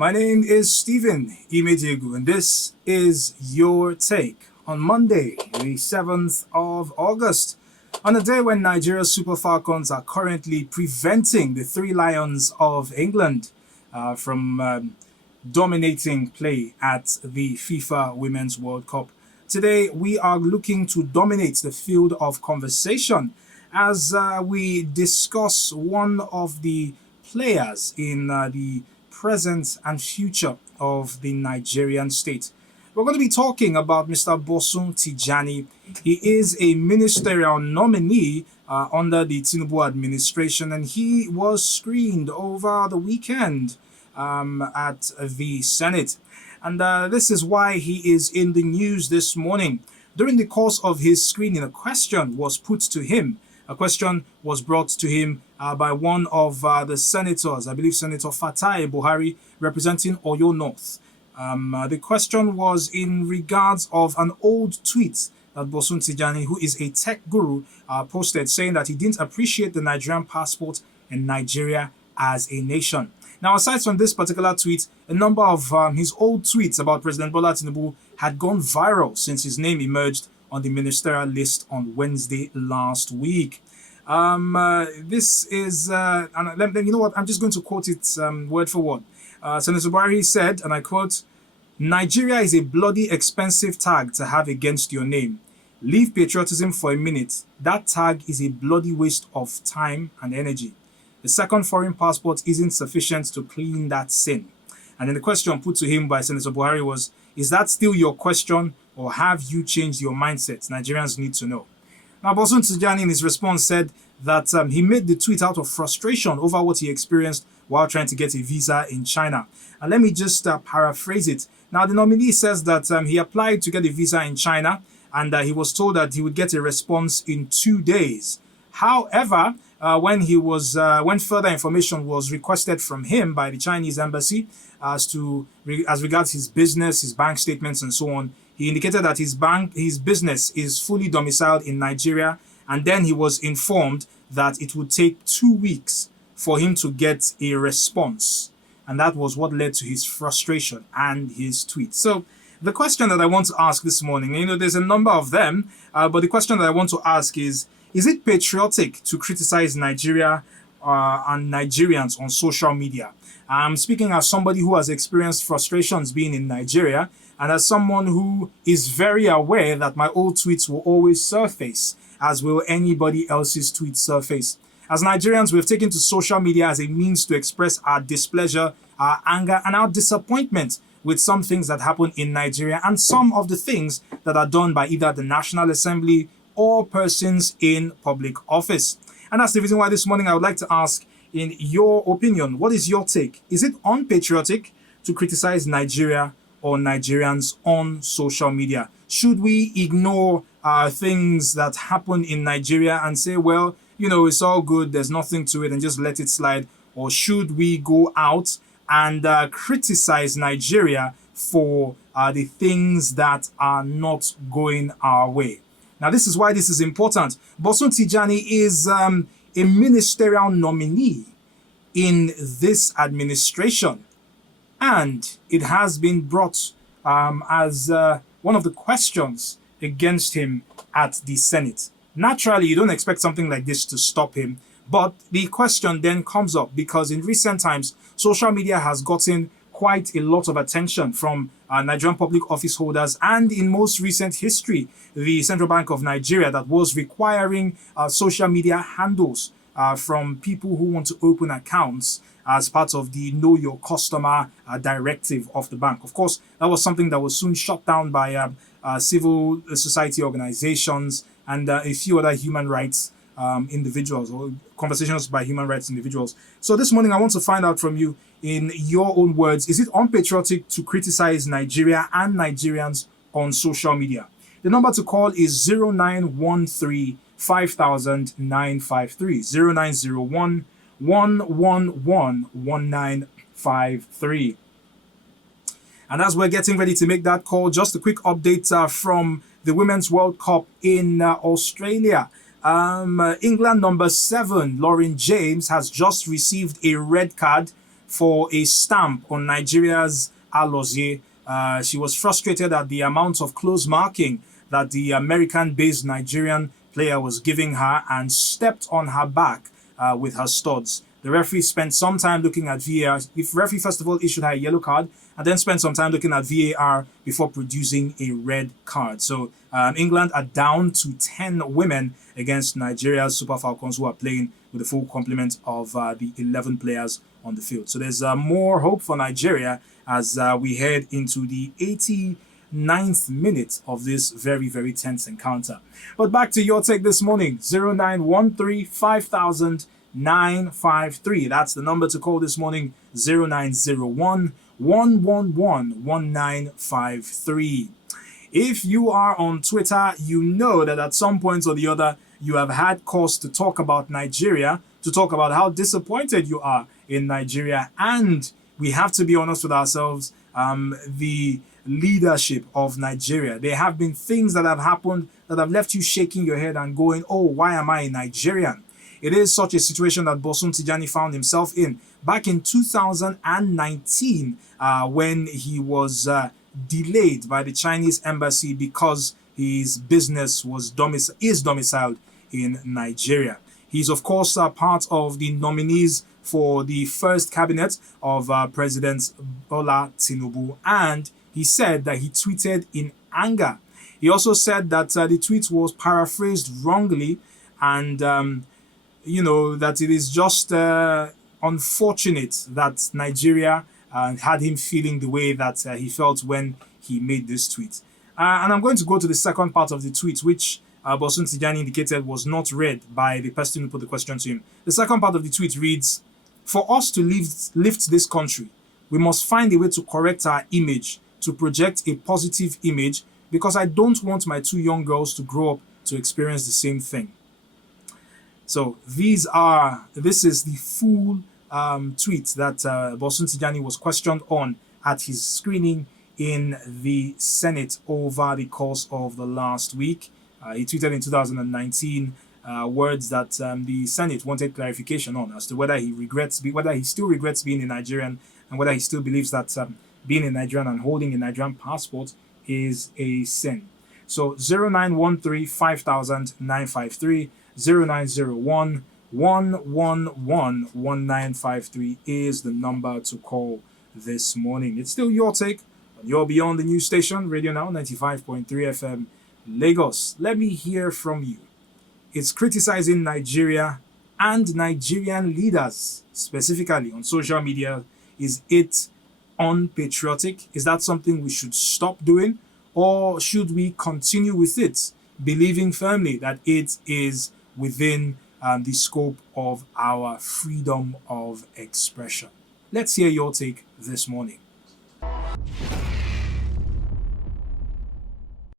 My name is Stephen Imejegu, and this is Your Take on Monday, the 7th of August, on a day when Nigeria's Super Falcons are currently preventing the Three Lions of England from dominating play at the FIFA Women's World Cup. Today, we are looking to dominate the field of conversation as we discuss one of the players in the present and future of the Nigerian state. We're going to be talking about Mr. Bosun Tijani. He is a ministerial nominee under the Tinubu administration, and he was screened over the weekend at the Senate. And this is why he is in the news this morning. During the course of his screening, a question was put to him. A question was brought to him by one of the senators, I believe Senator Fatai Buhari, representing Oyo North. The question was in regards of an old tweet that Bosun Tijani, who is a tech guru, posted, saying that he didn't appreciate the Nigerian passport and Nigeria as a nation. Now, aside from this particular tweet, a number of his old tweets about President Bola Tinubu had gone viral since his name emerged on the ministerial list on Wednesday last week. This is, and you know what, I'm just going to quote it word for word. Senator Buhari said, and I quote, "Nigeria is a bloody expensive tag to have against your name. Leave patriotism for a minute. That tag is a bloody waste of time and energy. The second foreign passport isn't sufficient to clean that sin." And then the question put to him by Senator Buhari was, "Is that still your question, or have you changed your mindset? Nigerians need to know." Now, Bosun Tijani in his response said that he made the tweet out of frustration over what he experienced while trying to get a visa in China. And let me just paraphrase it. Now, the nominee says that he applied to get a visa in China, and he was told that he would get a response in 2 days. However, when further information was requested from him by the Chinese embassy as regards his business, his bank statements, and so on, he indicated that his business is fully domiciled in Nigeria, and then he was informed that it would take 2 weeks for him to get a response. And that was what led to his frustration and his tweet. So the question that I want to ask this morning, there's a number of them, but the question that I want to ask is it patriotic to criticize Nigeria and Nigerians on social media? I'm speaking as somebody who has experienced frustrations being in Nigeria, and as someone who is very aware that my old tweets will always surface, as will anybody else's tweets surface. As Nigerians, we've taken to social media as a means to express our displeasure, our anger, and our disappointment with some things that happen in Nigeria and some of the things that are done by either the National Assembly or persons in public office. And that's the reason why this morning I would like to ask, in your opinion, what is your take? Is it unpatriotic to criticize Nigeria or Nigerians on social media? Should we ignore things that happen in Nigeria and say, well, it's all good, there's nothing to it, and just let it slide? Or should we go out and criticize Nigeria for the things that are not going our way? Now, this is why this is important. Bosun Tijani is a ministerial nominee in this administration, and it has been brought as one of the questions against him at the Senate. Naturally, you don't expect something like this to stop him, but the question then comes up because in recent times, social media has gotten quite a lot of attention from Nigerian public office holders, and in most recent history, the Central Bank of Nigeria, that was requiring social media handles from people who want to open accounts as part of the Know Your Customer directive of the bank. Of course, that was something that was soon shut down by civil society organizations and a few other human rights individuals, or conversations by human rights individuals. So this morning, I want to find out from you, in your own words, is it unpatriotic to criticize Nigeria and Nigerians on social media? The number to call is 0913 5000 953, 0901 111 1953. And as we're getting ready to make that call, just a quick update from the Women's World Cup in Australia. England number 7, Lauren James, has just received a red card for a stamp on Nigeria's Alozie. She was frustrated at the amount of close marking that the American-based Nigerian player was giving her and stepped on her back with her studs. The referee spent some time looking at VAR. The referee first of all issued her a yellow card and then spent some time looking at VAR before producing a red card. So England are down to 10 women against Nigeria's Super Falcons, who are playing with the full complement of the 11 players on the field. So there's more hope for Nigeria as we head into the 89th minute of this very, very tense encounter. But back to your take this morning, 0913 5000 953. That's the number to call this morning, 0901 111 1953. If you are on Twitter, you know that at some point or the other, you have had cause to talk about Nigeria, to talk about how disappointed you are in Nigeria. And we have to be honest with ourselves, the leadership of Nigeria. There have been things that have happened that have left you shaking your head and going, oh, why am I a Nigerian? It is such a situation that Bosun Tijani found himself in back in 2019 when he was delayed by the Chinese embassy because his business is domiciled in Nigeria. He's, of course, part of the nominees for the first cabinet of President Bola Tinubu, and he said that he tweeted in anger. He also said that the tweet was paraphrased wrongly and that it is just unfortunate that Nigeria had him feeling the way that he felt when he made this tweet. And I'm going to go to the second part of the tweet, which Bosun Tijani indicated was not read by the person who put the question to him. The second part of the tweet reads, "For us to lift this country, we must find a way to correct our image, to project a positive image, because I don't want my two young girls to grow up to experience the same thing." So this is the full tweet that Bosun Tijani was questioned on at his screening in the Senate over the course of the last week. He tweeted in 2019 words that the Senate wanted clarification on as to whether he still regrets being a Nigerian and whether he still believes that being a Nigerian and holding a Nigerian passport is a sin. So 0913 5000 953. 0901 111 1953 is the number to call this morning. It's still your take on your Beyond the News station, Radio Now 95.3 FM, Lagos. Let me hear from you. It's criticizing Nigeria and Nigerian leaders, specifically on social media. Is it unpatriotic? Is that something we should stop doing? Or should we continue with it, believing firmly that it is within the scope of our freedom of expression? Let's hear your take this morning.